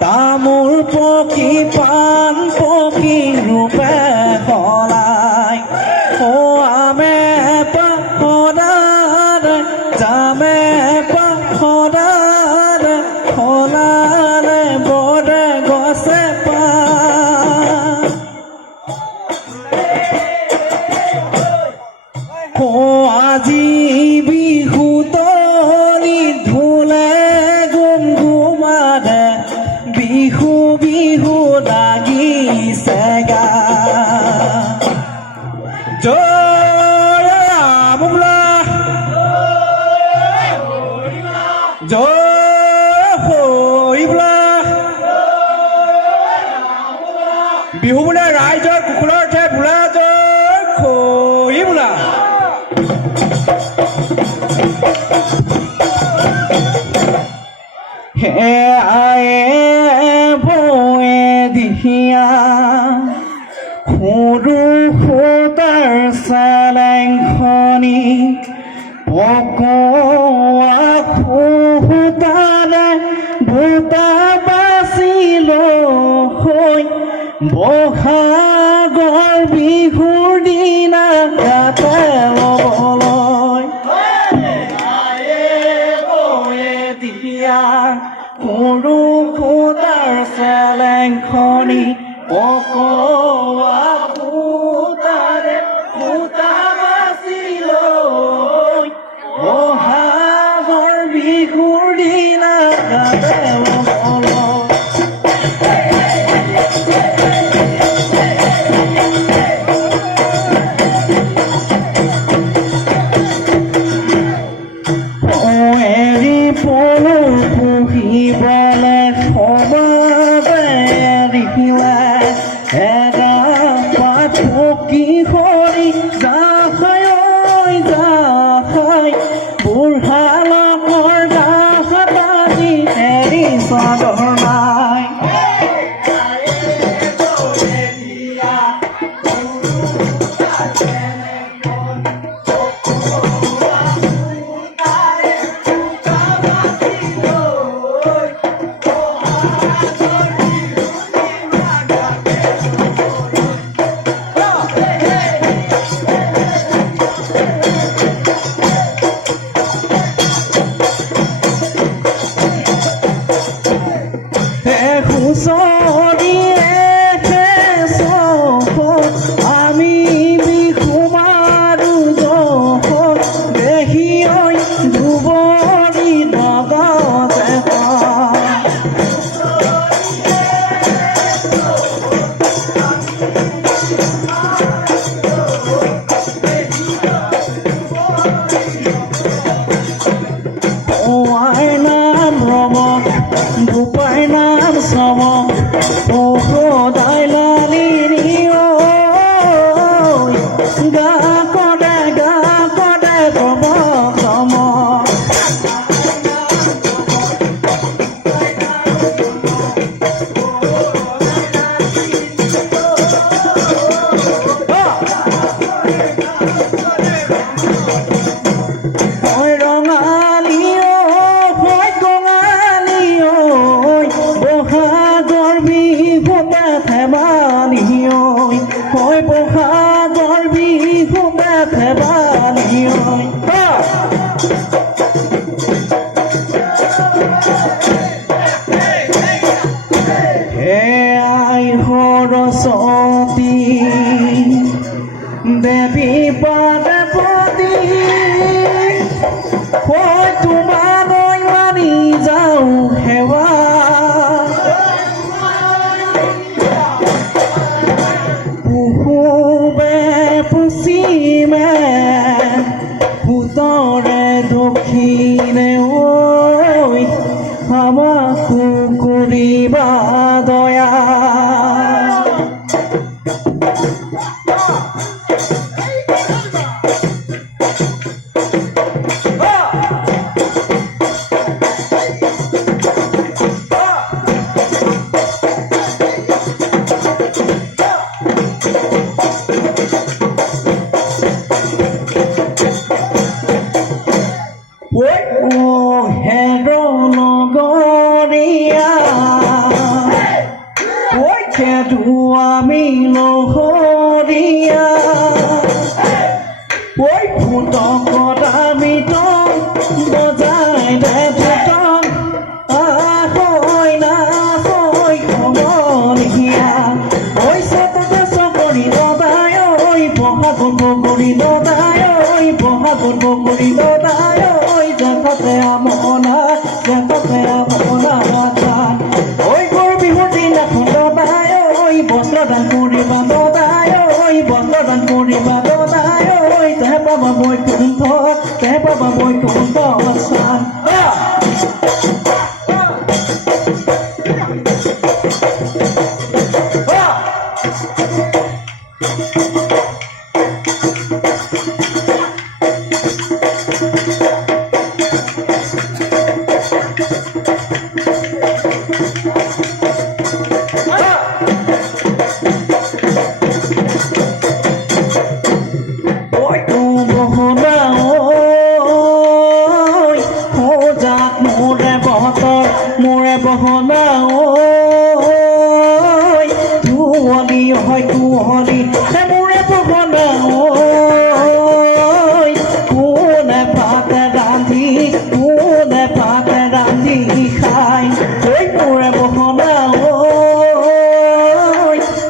তামোল পকি পান পকি ৰূপে সলাই আমে পাহৰাৰে জামে পাহৰাৰে সলাৰে বৰে গছে পা আজি বিহু তলি ঢোলে গুমগুমাৰে বিহু বিহু লাগিছে গা জয় ৰাম বোলা জয় হৈ বোলা বিহু বোলে ৰাইজৰ কুকুৰৰ ঠে বোলা জয় হৈ বোলা হে আয়ে বয়ে দিহিয়া সৰু সূতাৰ চেলেংখনি পকোৱা সূতাৰে ভূতা বাচিলো হৈ বহাগৰ বিহুৰ দিনা গাতে ল'বলৈ সৰু সূতাৰ চেলেংখনি পকোৱা সূতাৰে সূতা বাচিলৈ বহাগৰ বিহুৰ দিনা গাতে ল'বলৈ পুহিবলে সমাবে দেখিলে এটা পাত পকি সৰি যাহাই ঐ যাহাই বুঢ়া লগৰ গাহাত আজি এৰি চাদৰ নাই আমি বিহু মাৰো দেখি ধুবৰি নগতে নাম ৰম গোপাই নাম শ্ৰম দাইলালি গা কদে কম কম ৰঙালী কঙালী বহাগৰ বিহুতে ধেমালি হয় বহাগৰ বিহুতে ধেমালি হে আই সৰস্বতী দেৱী পাতে প্ৰতি হয় তোমালৈ মানি যাওঁ সেৱা পূবে পশ্চিমে উত্তৰে দক্ষিণে ঐ আমাকো কৰিবা দয়া আমি লহৰীয়া ঐ ফুটকত আমি বজাই দে ফুটক আহৈ নাচৈ সমনীয়া ঐ চততে চকৰি দদায় ঐ বহাগত বগৰী দদায় ঐ বহাগত বগৰী দদায় ঐ জেঠতে আমনা ধান ঐ গৰু বিহুৰ দিনাখন দদায় বস্ত্ৰদান কৰিবা দদায় ঐ বস্ত্ৰদান কৰিবা দদায় ঐ তেহে পাবা বৈকুণ্ঠ স্থান মোৰে বহনা ঐ তুৱলি হয় তুৱলি মোৰে বহনা ঐ কোনে ভাতে ৰান্ধি খাই ঐ মোৰে বহনা ঐ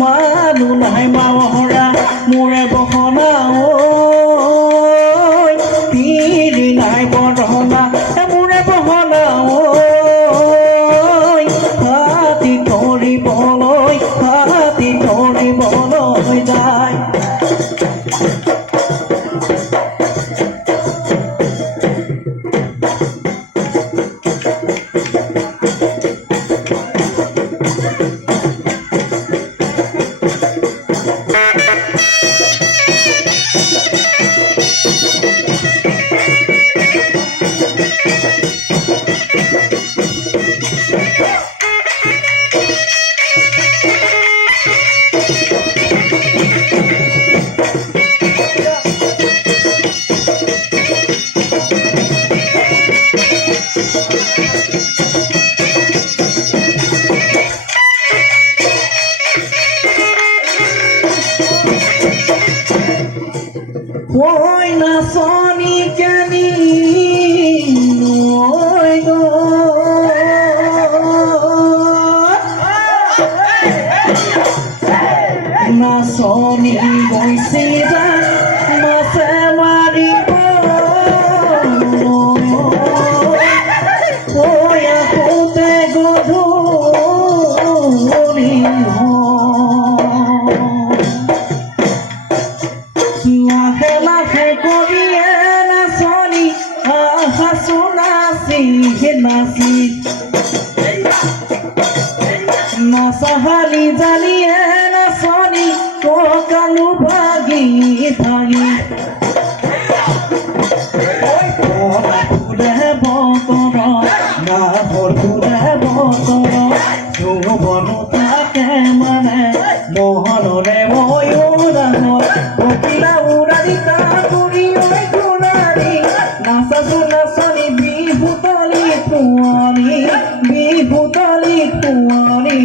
মানুহ নাই মাহৰা মোৰে বহনা ঐ পিৰি নাই বৰহনা মোৰে বহনা হাতী ধৰিবলৈ যায় ঐ নাচনি কেনি নাচনি গৈছে মাছে মাৰিব আহোঁতে গধূলি লাহে লাহে কৰিয়ে নাচনি হাঁচো নাচি নাচাহালি জালিয়ে নাচনি কঁকালো ভাগি ফুলে বতৰ যৌৱনো থাকে মানে মোহনৰে ময়ূৰানৰ কপিলা উৰাৰি কাকুৰি ঐ গুণাৰী নাচাচো নাচনি বিহুতলি কুঁৱৰী কুঁৱৰী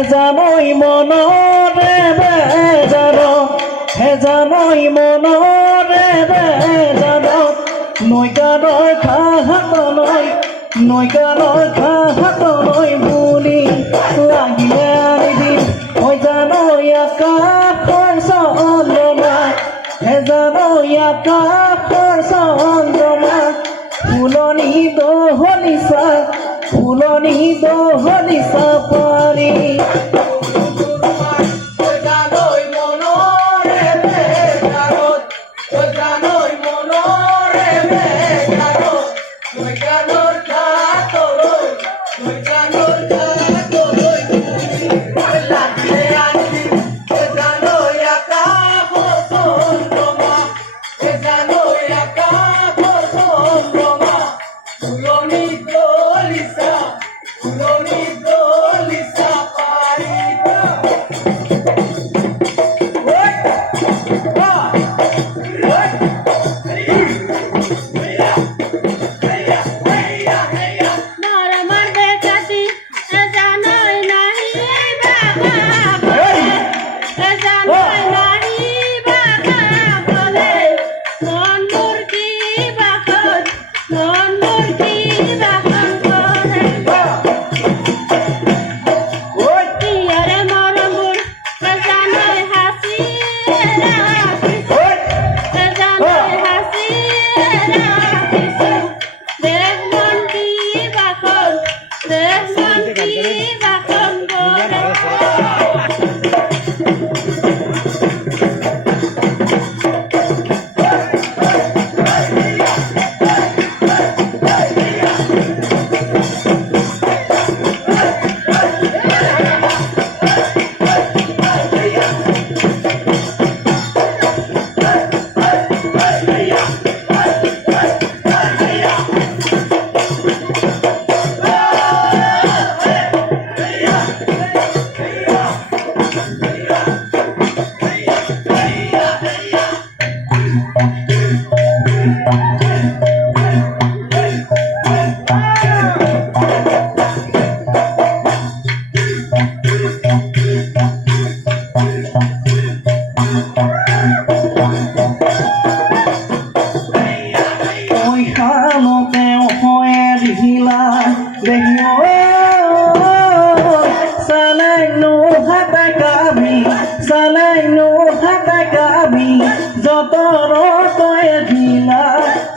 হেজানৈ মনৰে বেজাৰ হেজানৈ মনৰে বেজাৰ নৈকানৰ খাহাতলৈ নৈকানৰ খাহাতলৈ বুলি লাগিলে আনিবি হেজানৈ আকাশৰ চন্দ্ৰমা হেজানৈ আকাশৰ চন্দ্ৰমা ফুলনি দহলিছা পানী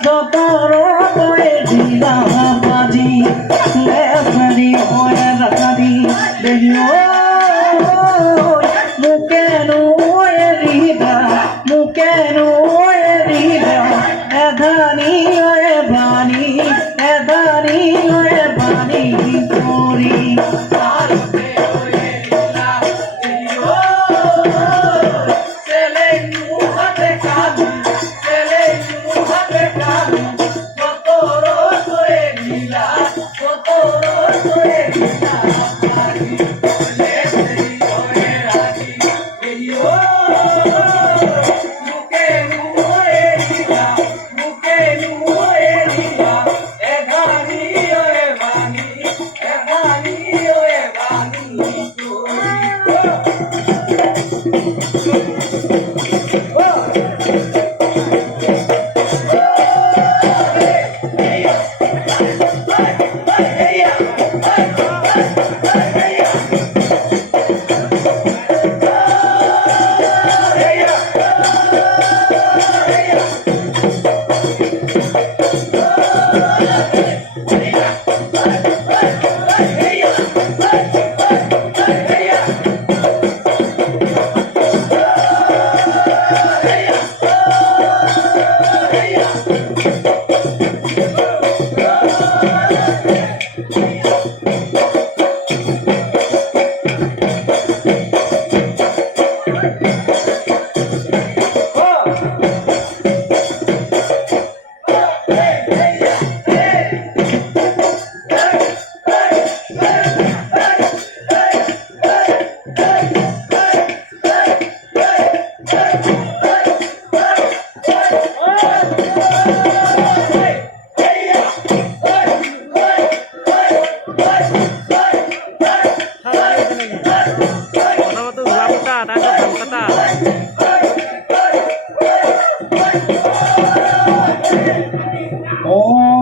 যতৰ তয়ে ঢিলা বাজি লেফাৰি ওয়ে ৰাখাদি দেহিও মুকেনো এৰিদা এধানি ওয়ে বানি তোৰি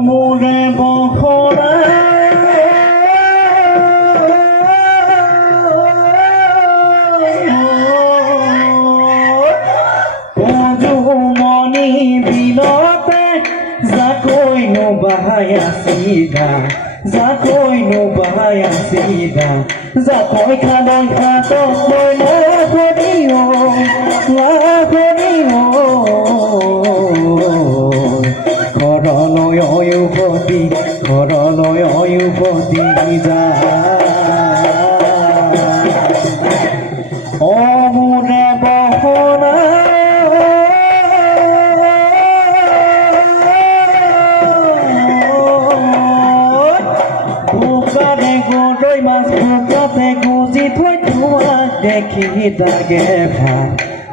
মোৰে বখৰা পদুমণি বিলতে জাকৈনো বাহায়া চিধা জাকৈনো বাহায়া চিধা জাকৈ খাদৈ খাতক লৈ লাভনীয় ঘৰলৈ অয়ুভতি যা অ মোৰে বহনা ভোকাতে গৰৈ মাছ ভোকাতে গুজি থৈ তোমাক দেখি লাগে ভাল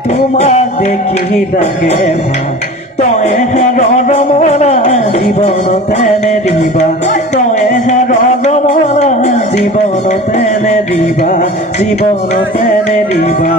তোমাক দেখি লাগে ভাল তই হেৰৰ মৰা জীৱনতে নেদিবা তই হেৰৰ মৰা জীৱনতে নেদিবা জীৱনতে নেদিবা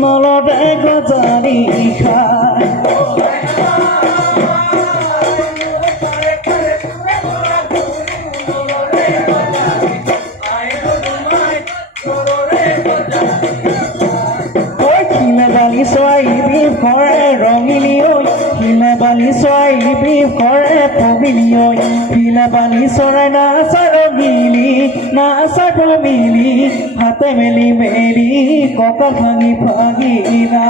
নলৰে গজালি খায় বালি চৰাইবি কৰে ৰঙিলি ঐ শিলে বালি চৰাইবি কৰে পবিলি ঐ শিলে বালি চৰাই নাচাই ৰঙিলি নাচাই পবিলি হাতে মেলি মেলি কপাল ভাঙি ভাঙি না